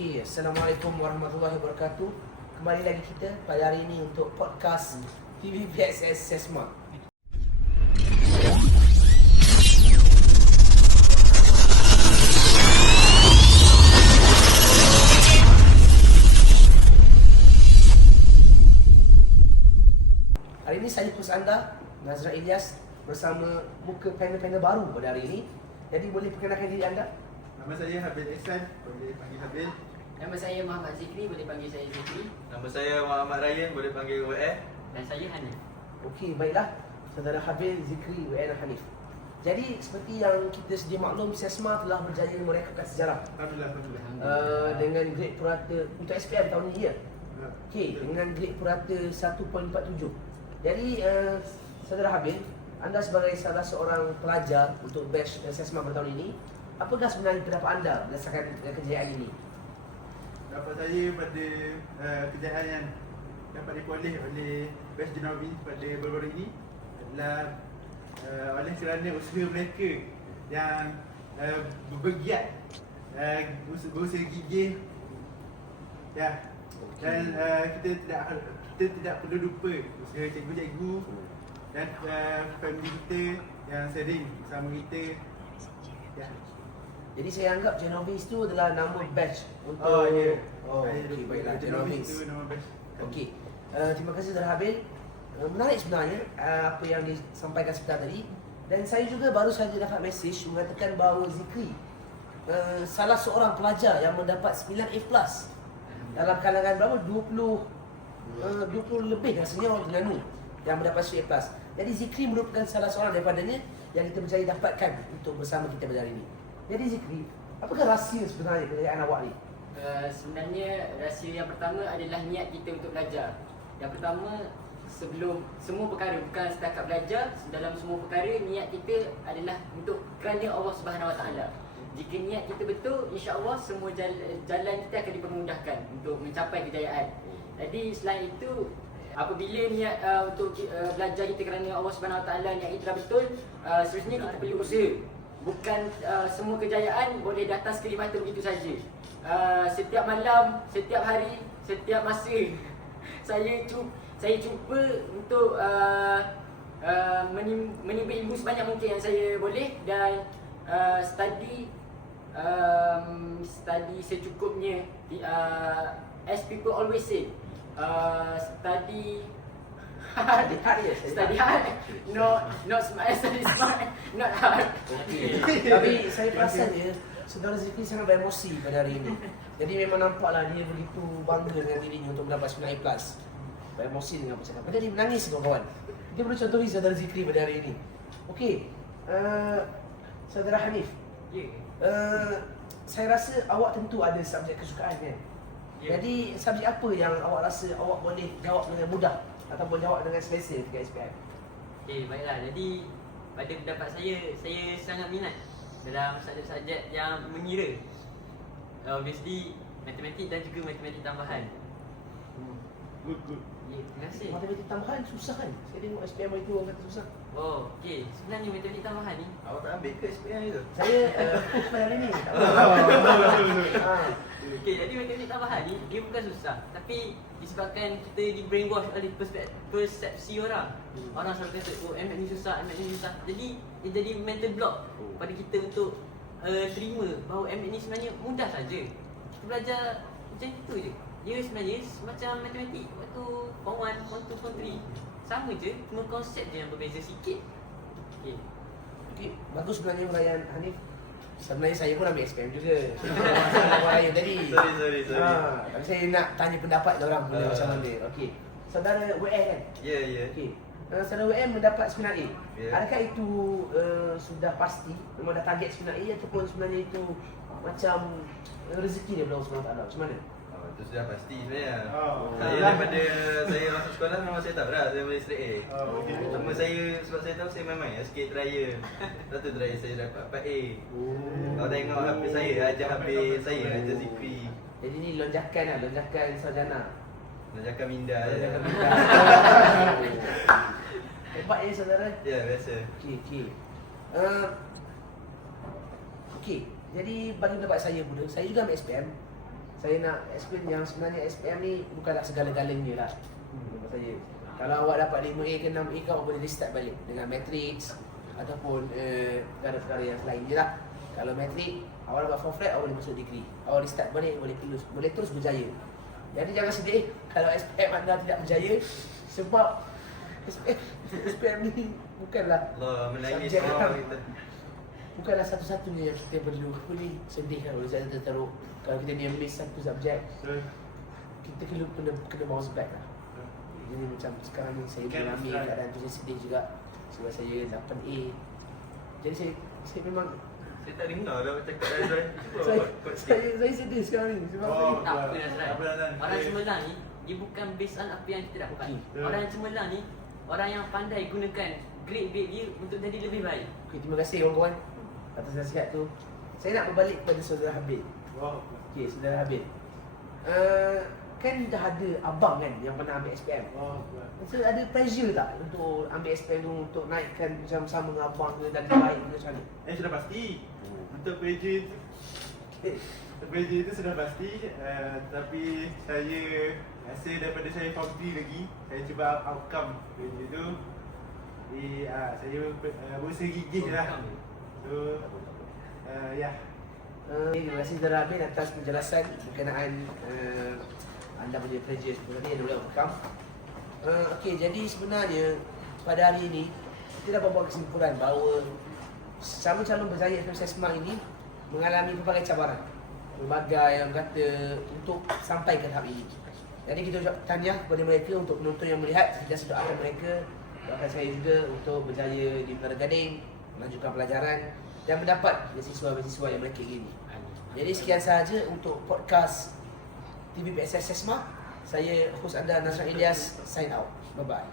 Okey, Assalamualaikum warahmatullahi wabarakatuh. Kembali lagi kita pada hari ini untuk podcast TV PSS Sesma. Hari ini saya host anda, Nazra Ilyas, bersama muka panel-panel baru pada hari ini. Jadi boleh perkenalkan diri anda? Nama saya Habil Ihsan, boleh panggil Habil. Nama saya Muhammad Zikri, boleh panggil saya Zikri. Nama saya Muhammad Ryan, boleh panggil WF. Dan saya Hanif. Okey, baiklah. Saudara Habil, Zikri, WN Hanif. Jadi seperti yang kita sedia maklum, Sesma telah berjaya merekodkan sejarah dengan grade purata untuk SPM tahun ini ya. Okey, dengan grade purata 1.47. Jadi saudara Habil, anda sebagai salah seorang pelajar untuk batch Sesma pada tahun ini, apakah sebenarnya pendapat anda berdasarkan kejayaan ini? Dapat saya pada kejayaan yang dapat diperoleh oleh Best Jenovi pada baru-baru ini adalah oleh kerana usaha mereka yang bergiat, berusaha gigih ya. Dan kita tidak perlu lupa usaha cikgu-cikgu dan family kita yang sering bersama kita ya. Jadi saya anggap Genovis tu adalah nama batch untuk okey, baiklah, Genovis. Itu nama best. Okey. Terima kasih Saudara Habil. Menarik sebenarnya apa yang disampaikan sebentar tadi. Dan saya juga baru saja dapat mesej mengatakan bahawa Zikri salah seorang pelajar yang mendapat 9A+ dalam kalangan berapa? 20 lebih rasanya orang Terengganu yang mendapat 9A+. Jadi Zikri merupakan salah seorang daripadanya yang kita berjaya dapatkan untuk bersama kita pada hari ini. Jadi Zikri, apakah rahsia sebenarnya kejayaan awak ni? Sebenarnya rahsia yang pertama adalah niat kita untuk belajar. Yang pertama, sebelum semua perkara, bukan setakat belajar, dalam semua perkara niat kita adalah untuk kerana Allah Subhanahu Wa Taala. Jika niat kita betul, insya-Allah semua jalan kita akan dipermudahkan untuk mencapai kejayaan. Jadi selain itu, apabila niat untuk belajar kita kerana Allah Subhanahu Wa Taala, niat kita betul, seterusnya kita perlu usaha. Bukan semua kejayaan boleh datang sekali mata begitu saja. Setiap malam, setiap hari, setiap masa saya cuba untuk menimba ilmu sebanyak mungkin yang saya boleh dan study secukupnya. As people always say, study hard, not smart, study smart, not hard. Okey. Tapi saya perasan dia, Saudara Zikri sangat beremosi pada hari ini. Jadi memang nampaklah dia begitu bangga dengan dirinya untuk mendapat 9A+. Beremosi dengan apa cakap. Padahal dia menangis kawan-kawan. Kita perlu contohi Saudara Zikri pada hari ini. Okey. Saudara Hanif. Saya rasa awak tentu ada subjek kesukaan kan? Jadi subjek apa yang awak rasa awak boleh jawab dengan mudah ataupun jawab dengan selesa ketika SPM? Okey, baiklah. Jadi pada pendapat saya sangat minat dalam subjek-subjek yang mengira. Obviously matematik dan juga matematik tambahan. Good. Ya, terima kasih. Matematik tambahan susah kan? Saya tengok SPM itu orang kata susah. Oh, okey. Sebenarnya matematik tambahan ni Awak tak ambil ke SPM itu? Saya pada hari ni. okey, jadi matematik tambahan ni dia bukan susah, tapi disebabkan kita di brainwash oleh persepsi orang. Orang selalu kata, oh MX ni susah, MX ni susah. Jadi dia jadi mental block pada kita untuk terima bahawa MX ni sebenarnya mudah saja. Kita belajar macam itu je. Dia sebenarnya macam matematik waktu form 1, form 2, form 3. Sama je, cuma konsep je yang berbeza sikit. Okey. Okey, bagus sebenarnya Ryan Hanif. Sebenarnya saya pun ambil SPM juga. Ryan tadi. Sorry. Tapi saya nak tanya pendapat orang punya macam mana. Okey. Saudara WN kan? Ya. Okey. Saudara WN mendapat 9A. Ya. Adakah itu sudah pasti memang dah target 9A ataupun sebenarnya itu macam rezeki daripada Allah SWT? Macam mana? Itu sudah pasti sebenarnya. Saya Daripada saya masuk sekolah memang saya tahu dah saya boleh straight A. Okey. Cuma saya sebab saya tahu saya main-main sikit trial. Satu trial saya dapat 4A. Kau tengok habis saya ajar habis saya ajar Zikri. Jadi ni lonjakan sarjana. Najakan minda je. Lonjakan minda. Hebat ya saudara. Ya, biasa. Okey. Jadi bagi pendapat saya pula, saya juga ambil SPM. saya nak explain yang sebenarnya SPM ni bukanlah segala-galanya lah. Menurut saya. Kalau awak dapat 5A ke 6A ke, awak boleh restart balik dengan matrix ataupun perkara-perkara yang selain je lah. Kalau matrix, awak dapat 4 flat, awak boleh masuk degree. Awak restart balik, boleh terus berjaya. Jadi jangan sedih kalau SPM anda tidak berjaya, sebab SPM ni bukanlah Allah menangis subjek orang yang- kita. bukanlah satu-satunya yang kita perlu boleh sedih kalau saya tertaruh kalau kita ni miss satu subjek, Betul. kita kena bounce back lah. Jadi macam sekarang ni saya Can mengalami try. keadaan tu, saya sedih juga sebab saya 8A. Jadi saya memang Saya tak dengar dah cakap dah. saya sedih sekarang ni sebab Oh, Tak apa betul. Nazrai. Apa Nazrai? Orang Eh. cemerlang ni dia bukan based on apa yang kita dapat. Okey. Orang yang cemerlang ni orang yang pandai gunakan grade dia untuk jadi lebih baik. okay, terima kasih kawan-kawan atas nasihat tu. Saya nak berbalik kepada saudara Habib. Wow. Okey, saudara Habib. Kan dah ada abang kan yang pernah ambil SPM. Oh, So, ada pressure tak untuk ambil SPM tu untuk naikkan macam sama dengan abang ke dan baik ke macam mana? sudah pasti. Untuk PJ tu, Okay. PJ itu sudah pasti. Tapi saya rasa daripada saya form 3 lagi, saya cuba outcome PJ tu. Saya berusaha gigih lah. So, ya. Terima kasih saudara Habib atas penjelasan berkenaan anda punya pressure sebenarnya yang boleh overcome. Okey, jadi sebenarnya pada hari ini kita dapat buat kesimpulan bahawa calon-calon berjaya dalam SESMA ini mengalami pelbagai cabaran. Pelbagai yang kata untuk sampai ke tahap ini. Jadi kita ucap tahniah kepada mereka untuk penonton yang melihat. Kita doakan mereka, doakan saya juga untuk berjaya di Menara Gading, melanjutkan pelajaran dan mendapat beasiswa-beasiswa yang mereka ingini. Jadi sekian sahaja untuk podcast TV PSS SESMA. Saya host anda Nazran Ilyas, sign out. Bye bye.